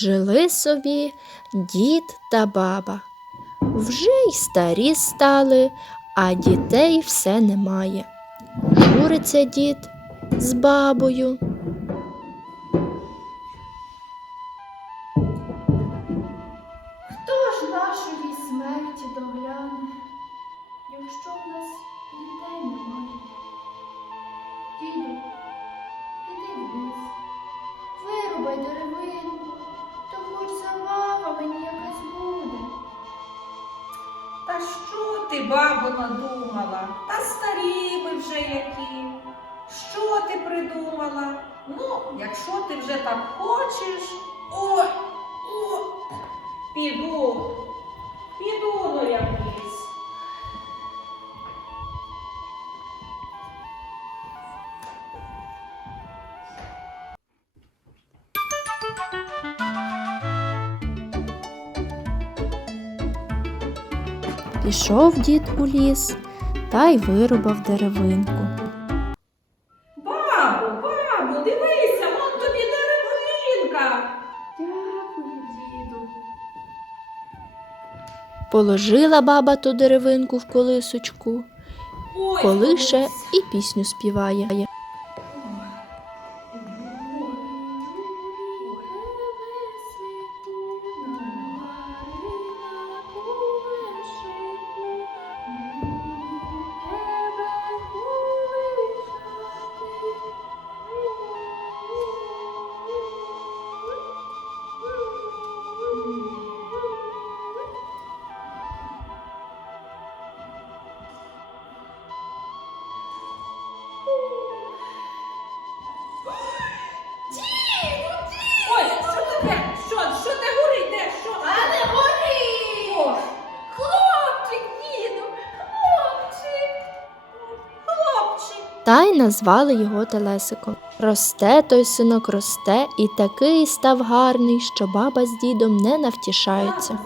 Жили собі дід та баба. Вже й старі стали, а дітей все немає. Журиться дід з бабою. Хто ж нашої смерті догляне, якщо в нас дітей немає? Діду, піди в ліс, вирубай деревинку, бабо, надумала? Та старі ми вже які. Що ти придумала? Ну, якщо ти вже так хочеш, о, о, піду, піду ну я в ліс. Пішов дід у ліс та й вирубав деревинку. Бабо, бабо, дивися, вон тобі деревинка. Дякую, діду. Положила баба ту деревинку в колисочку, колише і пісню співає. Назвали його Телесиком. Росте той синок, росте, і такий став гарний, що баба з дідом не навтішаються.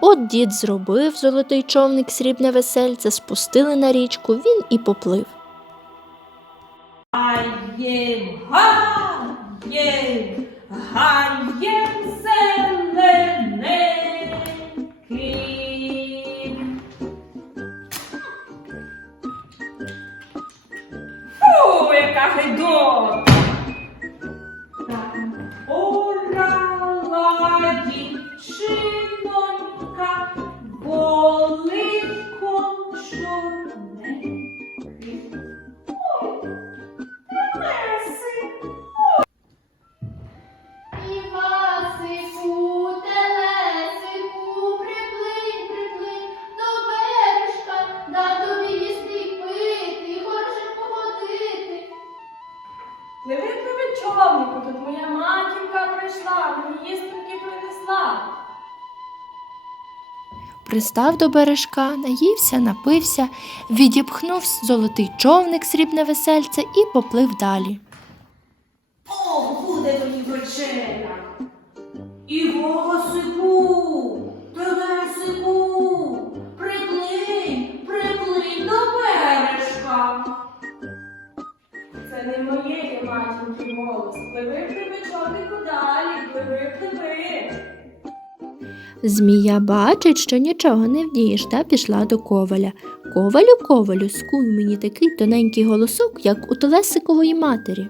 От дід зробив золотий човник срібне весельце, спустили на річку, він і поплив. Гаєм, гаєм, гаєм зелененький. 你吃 Пристав до бережка, наївся, напився, відіпхнув золотий човник срібне весельце і поплив далі. О, буде мені вечеря. Івасику, Телесику, приплинь, приплинь до бережка. Це не моєї матінки голос. Пливи, пливи, далі, пливи, пливи. Змія бачить, що нічого не вдієш, та пішла до коваля. Ковалю, ковалю, скуй мені такий тоненький голосок, як у Телесикової матері.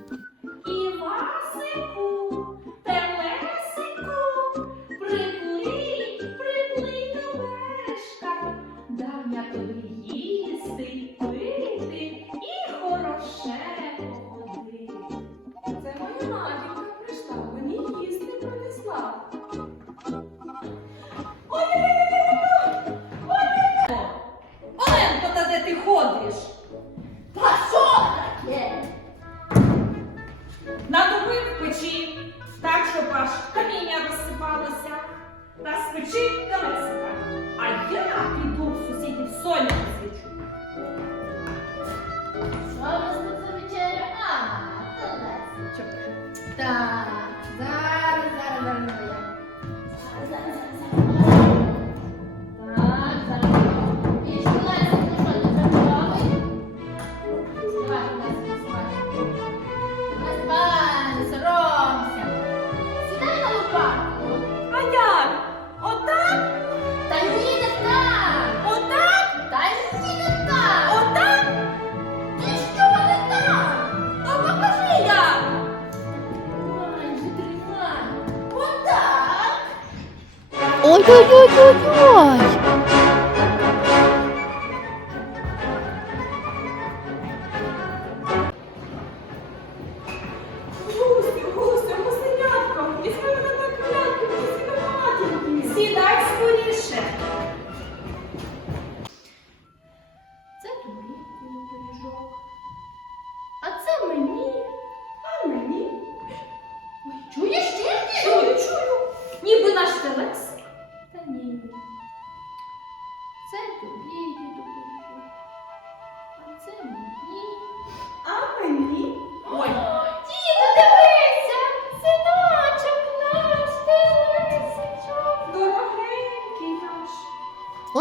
Ти ходиш? Та що таке? Натопив печі, так, щоб аж каміння розсипалося. Та з печі телесика. А я піду в сусідів солі посвічу. Що у нас тут за вечеря? А, телесичок. Так, Ой-ой-ой-ой-ой! Гусю, гусю, гусенятко, візьми. Сідай скоріше. Це тобі. А це мені. А мені? Ой, чуєш, чуєш? Чую, чую. Ніби наш телес.